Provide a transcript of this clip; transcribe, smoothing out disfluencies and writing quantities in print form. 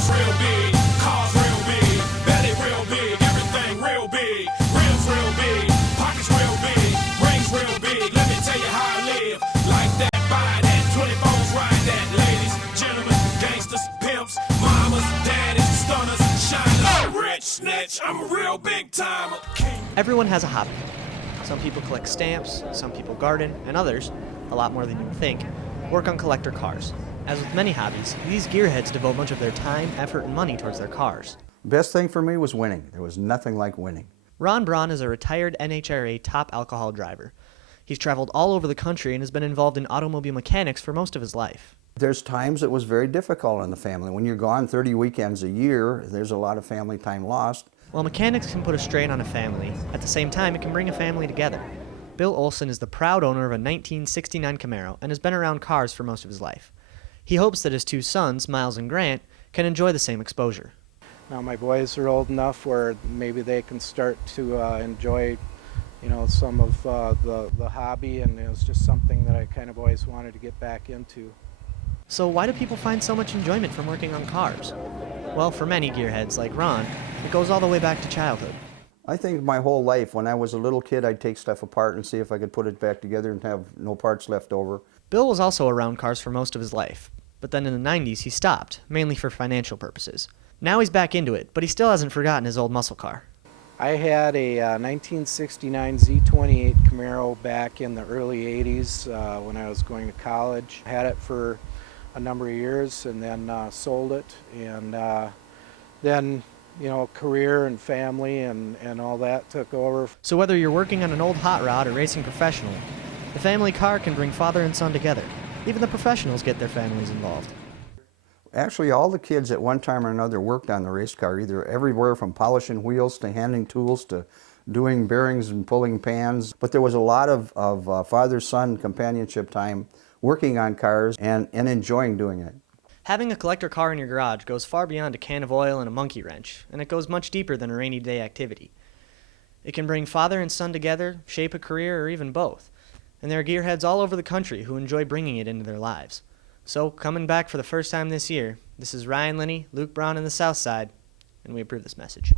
House real big, cars real big, belly real big, everything real big, rims real big, pockets real big, rings real big. Let me tell you how I live. Like that, buy that, 24s ride that. Ladies, gentlemen, gangsters, pimps, mamas, daddies, stunners, shiners, rich snitch. I'm a real big timer. Everyone has a hobby. Some people collect stamps, some people garden, and others, a lot more than you would think, work on collector cars. As with many hobbies, these gearheads devote much of their time, effort, and money towards their cars. Best thing for me was winning. There was nothing like winning. Ron Braun is a retired NHRA top alcohol driver. He's traveled all over the country and has been involved in automobile mechanics for most of his life. There's times it was very difficult in the family. When you're gone 30 weekends a year, there's a lot of family time lost. While mechanics can put a strain on a family, at the same time it can bring a family together. Bill Olson is the proud owner of a 1969 Camaro and has been around cars for most of his life. He hopes that his two sons, Miles and Grant, can enjoy the same exposure. Now my boys are old enough where maybe they can start to enjoy, some of the hobby, and it was just something that I kind of always wanted to get back into. So why do people find so much enjoyment from working on cars? Well, for many gearheads like Ron, it goes all the way back to childhood. I think my whole life, when I was a little kid, I'd take stuff apart and see if I could put it back together and have no parts left over. Bill was also around cars for most of his life, but then in the 90s he stopped, mainly for financial purposes. Now he's back into it, but he still hasn't forgotten his old muscle car. I had a 1969 Z28 Camaro back in the early 80s when I was going to college. I had it for a number of years and then sold it, and then career and family and all that took over. So whether you're working on an old hot rod or racing professionally, the family car can bring father and son together. Even the professionals get their families involved. Actually, all the kids at one time or another worked on the race car, either everywhere from polishing wheels to handing tools to doing bearings and pulling pans. But there was a lot of father-son companionship time working on cars and enjoying doing it. Having a collector car in your garage goes far beyond a can of oil and a monkey wrench, and it goes much deeper than a rainy day activity. It can bring father and son together, shape a career, or even both. And there are gearheads all over the country who enjoy bringing it into their lives. So, coming back for the first time this year, this is Ryan Linney, Luke Brown in the South Side, and we approve this message.